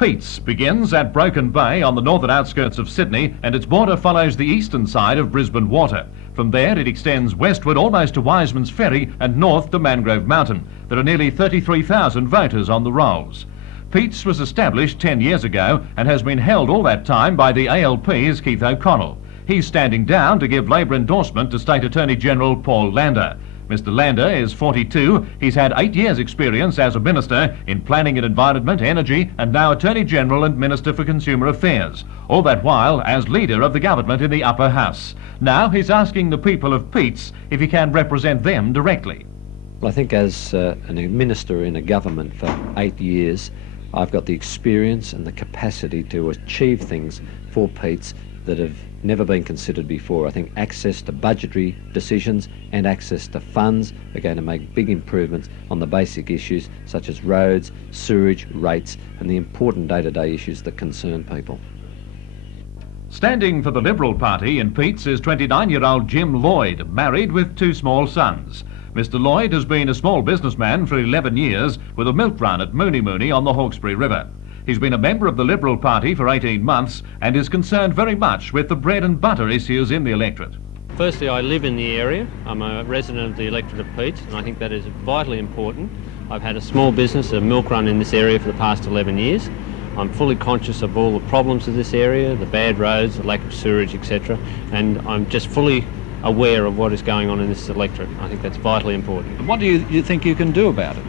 Peats begins at Broken Bay on the northern outskirts of Sydney, and its border follows the eastern side of Brisbane Water. From there it extends westward almost to Wiseman's Ferry and north to Mangrove Mountain. There are nearly 33,000 voters on the rolls. Peats was established 10 years ago and has been held all that time by the ALP's Keith O'Connell. He's standing down to give Labor endorsement to State Attorney General Paul Lander. Mr Lander is 42. He's had 8 years' experience as a minister in planning and environment, energy, and now Attorney General and Minister for Consumer Affairs. All that while as leader of the government in the upper house. Now he's asking the people of Peats if he can represent them directly. Well, I think as a minister in a government for 8 years, I've got the experience and the capacity to achieve things for Peats that have never been considered before. I think access to budgetary decisions and access to funds are going to make big improvements on the basic issues such as roads, sewerage, rates, and the important day-to-day issues that concern people. Standing for the Liberal Party in Peats is 29-year-old Jim Lloyd, married with 2 small sons. Mr Lloyd has been a small businessman for 11 years with a milk run at Mooney Mooney on the Hawkesbury River. He's been a member of the Liberal Party for 18 months and is concerned very much with the bread and butter issues in the electorate. Firstly, I live in the area. I'm a resident of the electorate of Peats, and I think that is vitally important. I've had a small business, a milk run in this area for the past 11 years. I'm fully conscious of all the problems of this area, the bad roads, the lack of sewerage, etc. And I'm just fully aware of what is going on in this electorate. I think that's vitally important. What do you think you can do about it?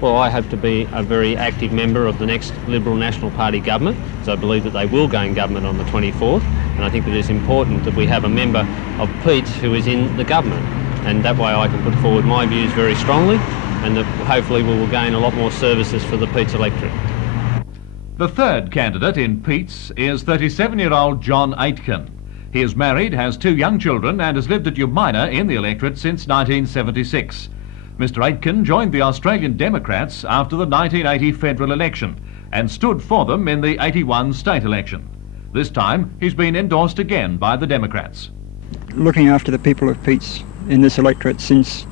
Well, I hope to be a very active member of the next Liberal National Party government, so I believe that they will gain government on the 24th, and I think that it's important that we have a member of Peats who is in the government, and that way I can put forward my views very strongly, and that hopefully we will gain a lot more services for the Peats electorate. The third candidate in Peats is 37-year-old John Aitken. He is married, has 2 young children, and has lived at Umina in the electorate since 1976. Mr Aitken joined the Australian Democrats after the 1980 federal election and stood for them in the 81 state election. This time he's been endorsed again by the Democrats. Looking after the people of Peats in this electorate since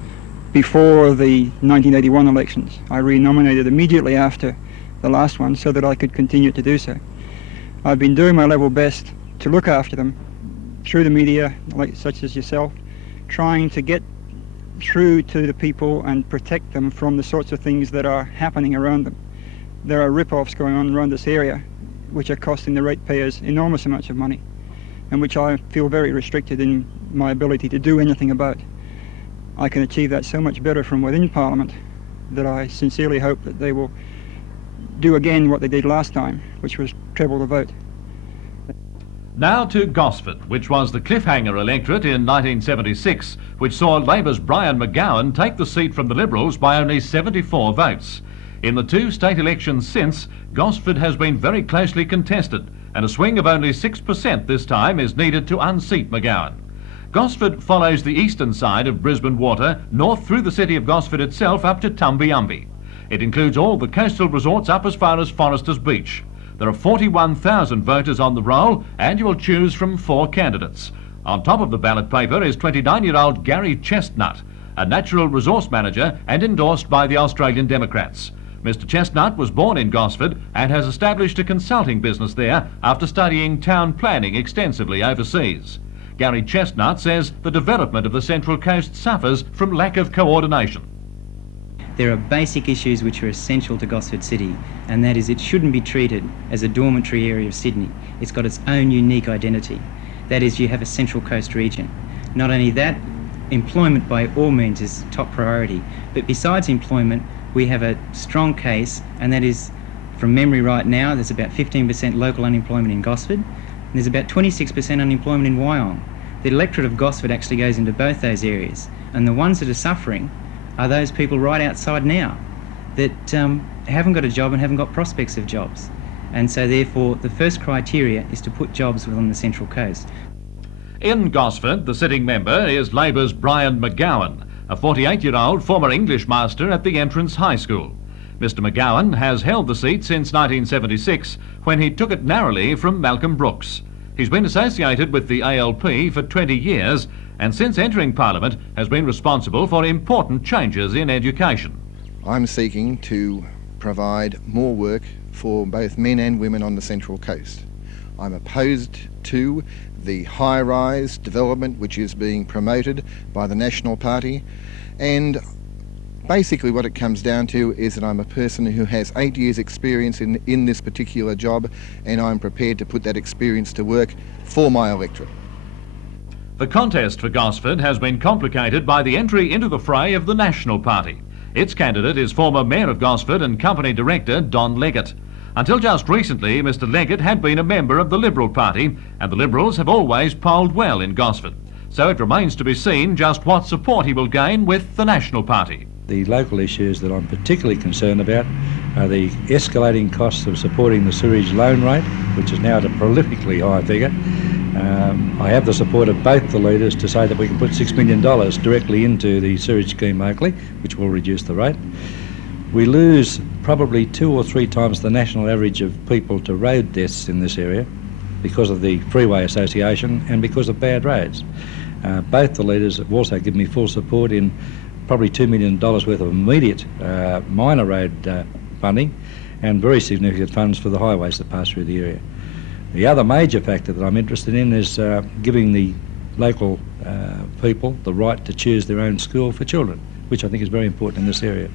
before the 1981 elections. I re-nominated immediately after the last one so that I could continue to do so. I've been doing my level best to look after them through the media, such as yourself, trying to get through to the people and protect them from the sorts of things that are happening around them. There are rip-offs going on around this area which are costing the ratepayers enormous amounts of money and which I feel very restricted in my ability to do anything about. I can achieve that so much better from within Parliament that I sincerely hope that they will do again what they did last time, which was treble the vote. Now to Gosford, which was the cliffhanger electorate in 1976, which saw Labor's Brian McGowan take the seat from the Liberals by only 74 votes. In the 2 state elections since, Gosford has been very closely contested, and a swing of only 6% this time is needed to unseat McGowan. Gosford follows the eastern side of Brisbane Water, north through the city of Gosford itself up to Tumby-Umby. It includes all the coastal resorts up as far as Foresters Beach. There are 41,000 voters on the roll, and you will choose from 4 candidates. On top of the ballot paper is 29-year-old Gary Chestnut, a natural resource manager and endorsed by the Australian Democrats. Mr Chestnut was born in Gosford and has established a consulting business there after studying town planning extensively overseas. Gary Chestnut says the development of the Central Coast suffers from lack of coordination. There are basic issues which are essential to Gosford City, and that is it shouldn't be treated as a dormitory area of Sydney. It's got its own unique identity. That is, you have a Central Coast region. Not only that, employment by all means is top priority, but besides employment, we have a strong case, and that is, from memory right now, there's about 15% local unemployment in Gosford, and there's about 26% unemployment in Wyong. The electorate of Gosford actually goes into both those areas, and the ones that are suffering are those people right outside now that haven't got a job and haven't got prospects of jobs. And so therefore the first criteria is to put jobs within the Central Coast. In Gosford, the sitting member is Labor's Brian McGowan, a 48-year-old former English master at the Entrance High School. Mr McGowan has held the seat since 1976, when he took it narrowly from Malcolm Brooks. He's been associated with the ALP for 20 years and since entering Parliament has been responsible for important changes in education. I'm seeking to provide more work for both men and women on the Central Coast. I'm opposed to the high-rise development which is being promoted by the National Party, and basically what it comes down to is that I'm a person who has 8 years experience in this particular job, and I'm prepared to put that experience to work for my electorate. The contest for Gosford has been complicated by the entry into the fray of the National Party. Its candidate is former Mayor of Gosford and Company Director Don Leggett. Until just recently, Mr Leggett had been a member of the Liberal Party, and the Liberals have always polled well in Gosford. So it remains to be seen just what support he will gain with the National Party. The local issues that I'm particularly concerned about are the escalating costs of supporting the sewage loan rate, which is now at a prolifically high figure. I have the support of both the leaders to say that we can put $6 million directly into the sewage scheme locally, which will reduce the rate. We lose probably 2 or 3 times the national average of people to road deaths in this area because of the Freeway Association and because of bad roads. Both the leaders have also given me full support in probably $2 million worth of immediate minor road funding and very significant funds for the highways that pass through the area. The other major factor that I'm interested in is giving the local people the right to choose their own school for children, which I think is very important in this area.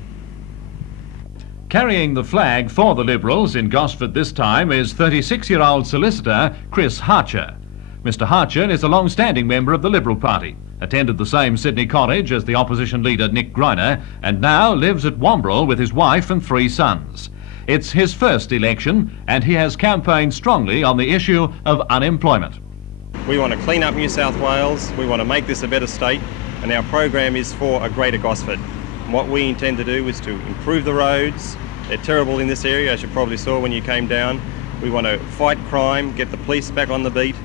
Carrying the flag for the Liberals in Gosford this time is 36-year-old solicitor Chris Harcher. Mr Harcher is a long-standing member of the Liberal Party, attended the same Sydney college as the opposition leader Nick Greiner, and now lives at Wombrel with his wife and 3 sons. It's his first election, and he has campaigned strongly on the issue of unemployment. We want to clean up New South Wales, we want to make this a better state, and our program is for a greater Gosford. And what we intend to do is to improve the roads. They're terrible in this area, as you probably saw when you came down. We want to fight crime, get the police back on the beat.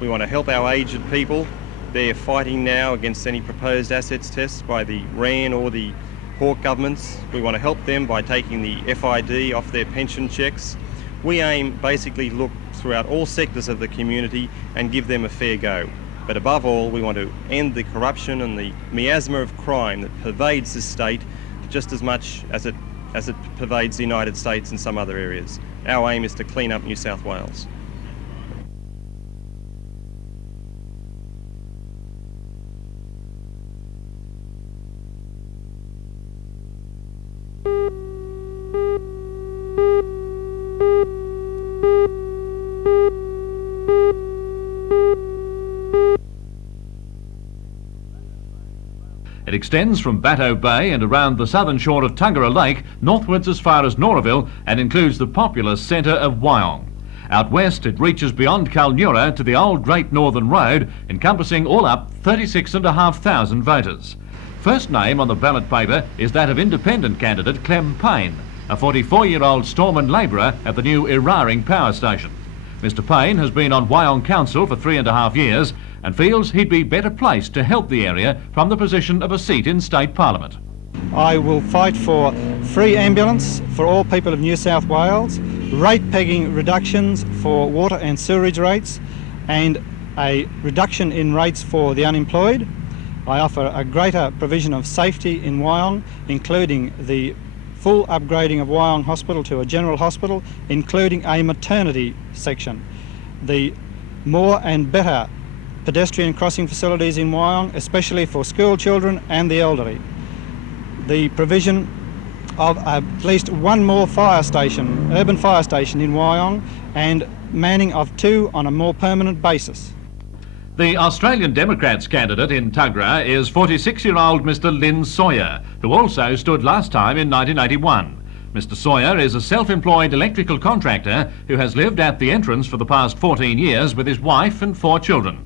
We want to help our aged people. They're fighting now against any proposed assets tests by the RAN or the Hawke governments. We want to help them by taking the FID off their pension checks. We aim basically look throughout all sectors of the community and give them a fair go. But above all, we want to end the corruption and the miasma of crime that pervades this state just as much as it pervades the United States and some other areas. Our aim is to clean up New South Wales. It extends from Batteau Bay and around the southern shore of Tugra Lake northwards as far as Noraville and includes the populous centre of Wyong. Out west it reaches beyond Kalnura to the old Great Northern Road, encompassing all up 36,500 voters. First name on the ballot paper is that of independent candidate Clem Payne, a 44-year-old storeman labourer at the new Iraring power station. Mr Payne has been on Wyong Council for 3.5 years and feels he'd be better placed to help the area from the position of a seat in State Parliament. I will fight for free ambulance for all people of New South Wales, rate pegging reductions for water and sewerage rates, and a reduction in rates for the unemployed. I offer a greater provision of safety in Wyong, including the full upgrading of Wyong Hospital to a general hospital, including a maternity section. The more and better pedestrian crossing facilities in Wyong, especially for school children and the elderly. The provision of at least one more fire station, urban fire station in Wyong, and manning of 2 on a more permanent basis. The Australian Democrats candidate in Tugra is 46-year-old Mr Lynn Sawyer, who also stood last time in 1981. Mr Sawyer is a self-employed electrical contractor who has lived at the entrance for the past 14 years with his wife and 4 children.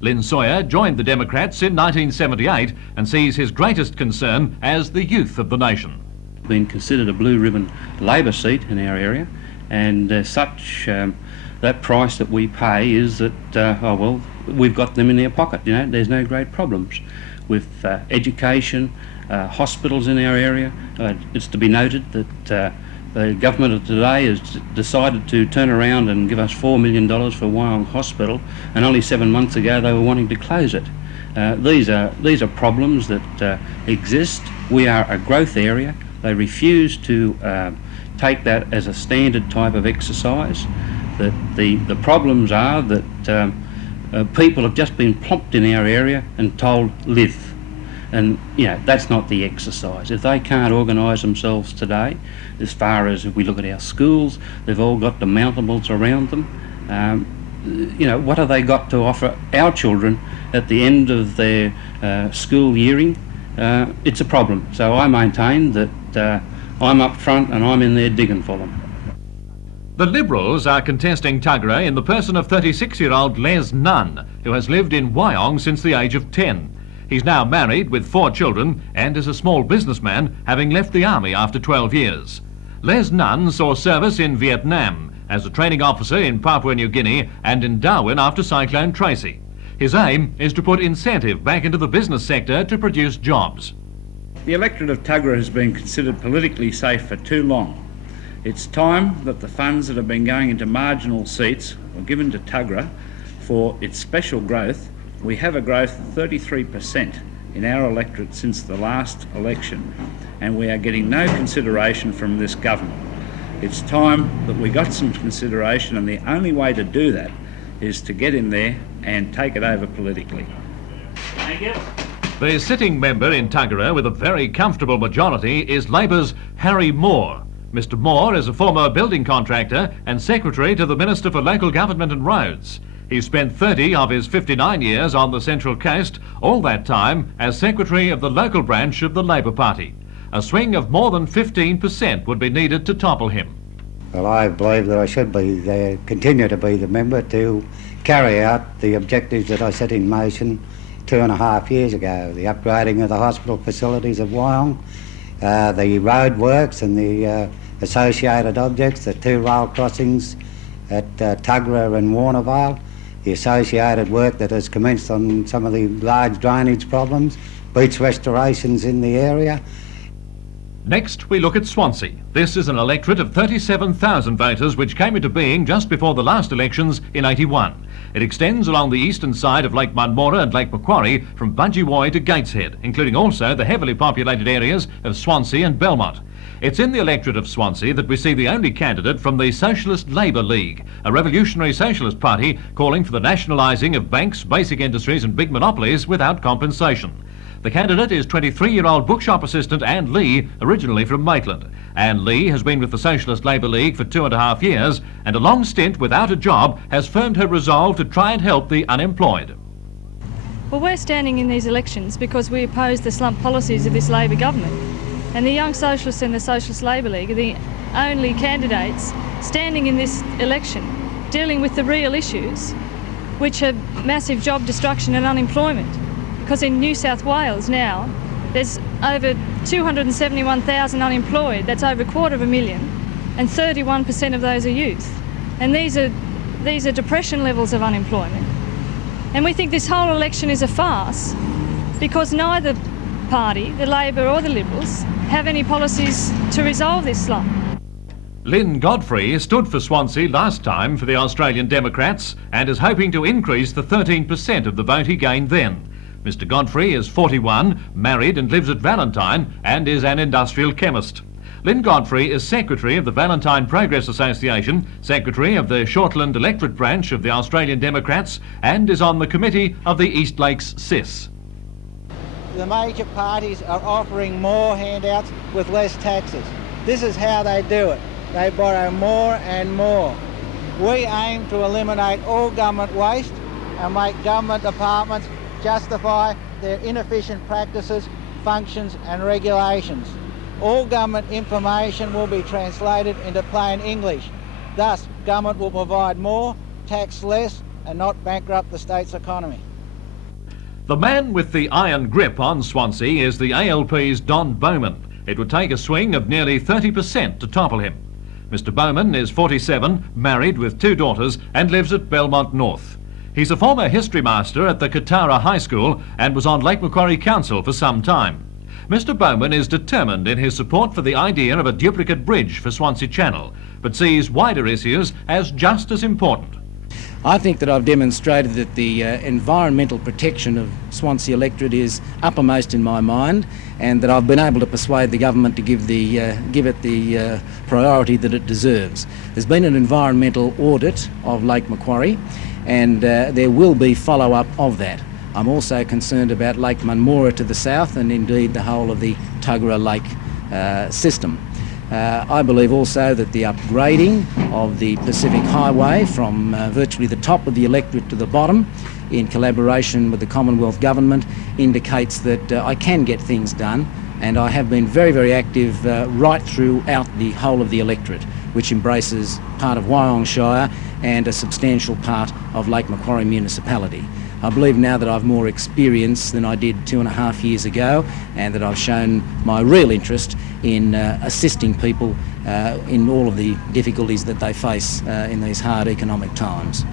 Lynn Sawyer joined the Democrats in 1978 and sees his greatest concern as the youth of the nation. Been considered a blue ribbon Labor seat in our area, and that price that we pay is that, we've got them in their pocket, you know, there's no great problems with education, hospitals in our area. It's to be noted that the government of today has decided to turn around and give us $4 million for Wyong Hospital, and only 7 months ago they were wanting to close it. These are problems that exist. We are a growth area. They refuse to take that as a standard type of exercise. That the problems are that people have just been plopped in our area and told live. And, you know, that's not the exercise. If they can't organise themselves today, as far as if we look at our schools, they've all got demountables around them. You know, what have they got to offer our children at the end of their school yearing? It's a problem. So I maintain that I'm up front and I'm in there digging for them. The Liberals are contesting Tugra in the person of 36-year-old Les Nunn, who has lived in Wyong since the age of 10. He's now married with 4 children and is a small businessman, having left the army after 12 years. Les Nunn saw service in Vietnam as a training officer in Papua New Guinea and in Darwin after Cyclone Tracy. His aim is to put incentive back into the business sector to produce jobs. The electorate of Tugra has been considered politically safe for too long. It's time that the funds that have been going into marginal seats were given to Tugra for its special growth. We have a growth of 33% in our electorate since the last election, and we are getting no consideration from this government. It's time that we got some consideration, and the only way to do that is to get in there and take it over politically. Thank you. The sitting member in Tugra with a very comfortable majority is Labor's Harry Moore. Mr Moore is a former building contractor and secretary to the Minister for Local Government and Roads. He spent 30 of his 59 years on the Central Coast, all that time as secretary of the local branch of the Labor Party. A swing of more than 15% would be needed to topple him. Well, I believe that I should be there, continue to be the member to carry out the objectives that I set in motion 2.5 years ago. The upgrading of the hospital facilities of Wyong, the road works and the associated objects, the 2 rail crossings at Tugra and Warnervale, the associated work that has commenced on some of the large drainage problems, beach restorations in the area. Next, we look at Swansea. This is an electorate of 37,000 voters which came into being just before the last elections in '81. It extends along the eastern side of Lake Munmora and Lake Macquarie from Budgewoi to Gateshead, including also the heavily populated areas of Swansea and Belmont. It's in the electorate of Swansea that we see the only candidate from the Socialist Labour League, a revolutionary socialist party calling for the nationalising of banks, basic industries and big monopolies without compensation. The candidate is 23-year-old bookshop assistant Anne Lee, originally from Maitland. Anne Lee has been with the Socialist Labour League for 2.5 years, and a long stint without a job has firmed her resolve to try and help the unemployed. Well, we're standing in these elections because we oppose the slump policies of this Labor government. And the Young Socialists and the Socialist Labour League are the only candidates standing in this election dealing with the real issues, which are massive job destruction and unemployment. Because in New South Wales now, there's over 271,000 unemployed, that's over 250,000, and 31% of those are youth. And these are depression levels of unemployment. And we think this whole election is a farce because neither party, the Labor or the Liberals, have any policies to resolve this slump. Lynn Godfrey stood for Swansea last time for the Australian Democrats and is hoping to increase the 13% of the vote he gained then. Mr Godfrey is 41, married and lives at Valentine and is an industrial chemist. Lynn Godfrey is secretary of the Valentine Progress Association, secretary of the Shortland electorate branch of the Australian Democrats and is on the committee of the East Lakes CIS. The major parties are offering more handouts with less taxes. This is how they do it. They borrow more and more. We aim to eliminate all government waste and make government departments justify their inefficient practices, functions and regulations. All government information will be translated into plain English. Thus, government will provide more, tax less and not bankrupt the state's economy. The man with the iron grip on Swansea is the ALP's Don Bowman. It would take a swing of nearly 30% to topple him. Mr Bowman is 47, married with 2 daughters and lives at Belmont North. He's a former history master at the Katara High School and was on Lake Macquarie Council for some time. Mr Bowman is determined in his support for the idea of a duplicate bridge for Swansea Channel, but sees wider issues as just as important. I think that I've demonstrated that the environmental protection of Swansea electorate is uppermost in my mind, and that I've been able to persuade the government to give it the priority that it deserves. There's been an environmental audit of Lake Macquarie, and there will be follow-up of that. I'm also concerned about Lake Munmora to the south, and indeed the whole of the Tugra Lake system. I believe also that the upgrading of the Pacific Highway from virtually the top of the electorate to the bottom, in collaboration with the Commonwealth Government, indicates that I can get things done, and I have been very, very active right throughout the whole of the electorate, which embraces part of Wyong Shire and a substantial part of Lake Macquarie municipality. I believe now that I've more experience than I did 2.5 years ago, and that I've shown my real interest in assisting people in all of the difficulties that they face in these hard economic times.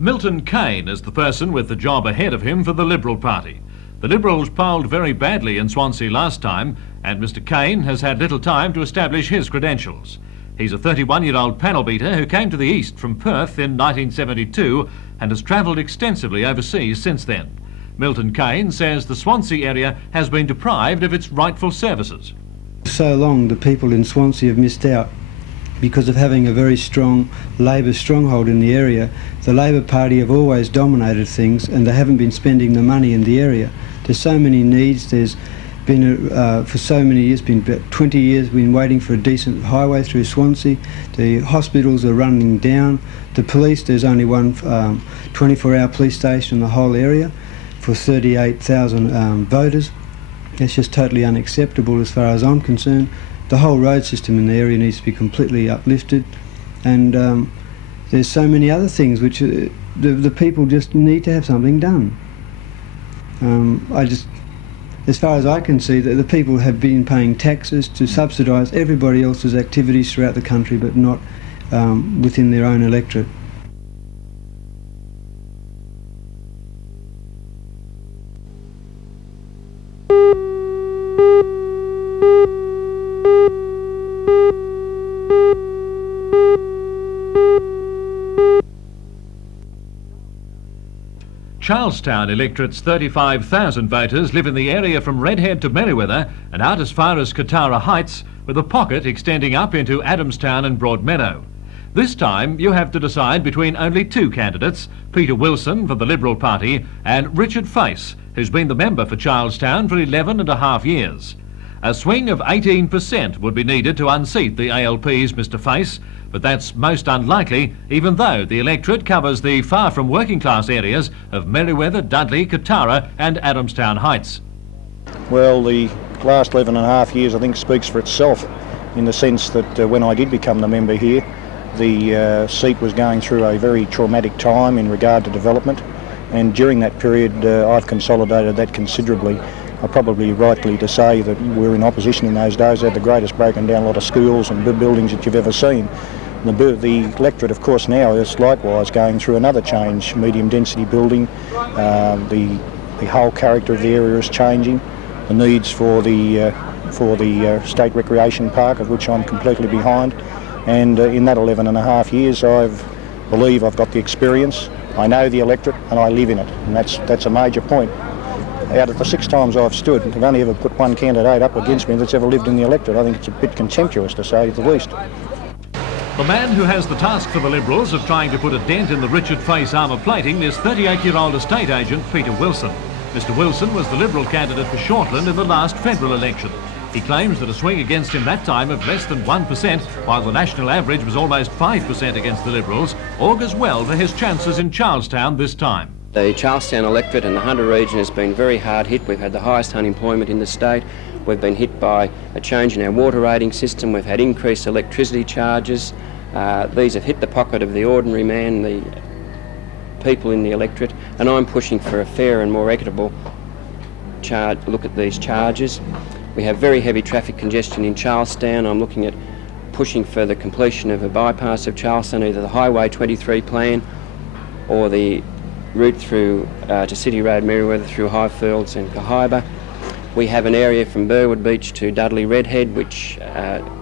Milton Kane is the person with the job ahead of him for the Liberal Party. The Liberals polled very badly in Swansea last time, and Mr Kane has had little time to establish his credentials. He's a 31-year-old panel beater who came to the east from Perth in 1972 and has travelled extensively overseas since then. Milton Kane says the Swansea area has been deprived of its rightful services. So long the people in Swansea have missed out because of having a very strong Labor stronghold in the area. The Labor Party have always dominated things, and they haven't been spending the money in the area. There's so many needs. There's been for so many years, been about 20 years, been waiting for a decent highway through Swansea. The hospitals are running down. The police, there's only one 24-hour police station in the whole area for 38,000 voters. It's just totally unacceptable as far as I'm concerned. The whole road system in the area needs to be completely uplifted, and there's so many other things which the people just need to have something done. As far as I can see, that the people have been paying taxes to subsidise everybody else's activities throughout the country, but not within their own electorate. Charlestown electorate's 35,000 voters live in the area from Redhead to Merewether and out as far as Katara Heights, with a pocket extending up into Adamstown and Broadmeadow. This time you have to decide between only two candidates, Peter Wilson for the Liberal Party and Richard Face, who's been the member for Charlestown for 11.5 years. A swing of 18% would be needed to unseat the ALP's Mr Face, but that's most unlikely, even though the electorate covers the far from working class areas of Merewether, Dudley, Katara and Adamstown Heights. Well, the last 11.5 years I think speaks for itself, in the sense that when I did become the member here, the seat was going through a very traumatic time in regard to development, and during that period I've consolidated that considerably. I'm probably rightly to say that we were in opposition in those days. They had the greatest broken down lot of schools and buildings that you've ever seen. The electorate, of course, now is likewise going through another change, medium density building. The whole character of the area is changing. The needs for the state recreation park, of which I'm completely behind. And in that 11.5 years, I believe I've got the experience. I know the electorate and I live in it, and that's a major point. Out of the 6 times I've stood, I've only ever put one candidate up against me that's ever lived in the electorate. I think it's a bit contemptuous, to say the least. The man who has the task for the Liberals of trying to put a dent in the Richard Face armour plating is 38-year-old estate agent Peter Wilson. Mr Wilson was the Liberal candidate for Shortland in the last federal election. He claims that a swing against him that time of less than 1%, while the national average was almost 5% against the Liberals, augurs well for his chances in Charlestown this time. The Charlestown electorate and the Hunter region has been very hard hit. We've had the highest unemployment in the state. We've been hit by a change in our water rating system. We've had increased electricity charges. These have hit the pocket of the ordinary man, the people in the electorate, and I'm pushing for a fair and more equitable look at these charges. We have very heavy traffic congestion in Charlestown. I'm looking at pushing for the completion of a bypass of Charlestown, either the Highway 23 plan or the route through to City Road Merewether through Highfields and Cahibah. We have an area from Burwood Beach to Dudley Redhead, which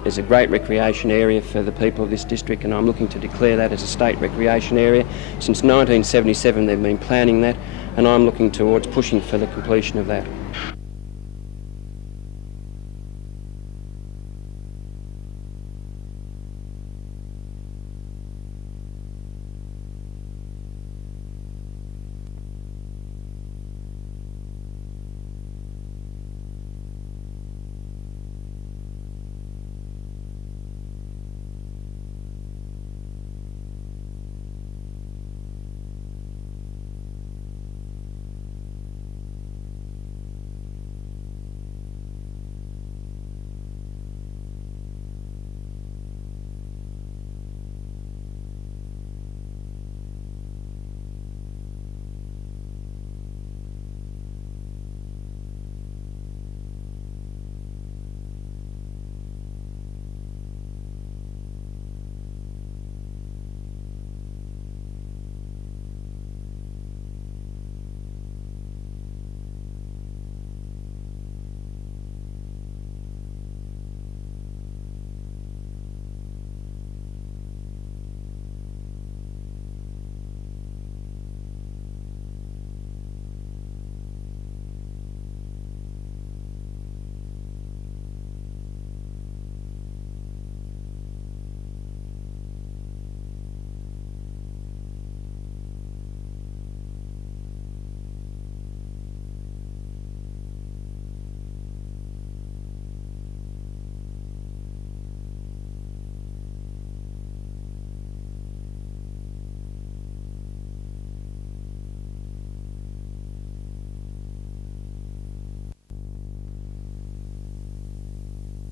is a great recreation area for the people of this district, and I'm looking to declare that as a state recreation area. Since 1977 they've been planning that, and I'm looking towards pushing for the completion of that.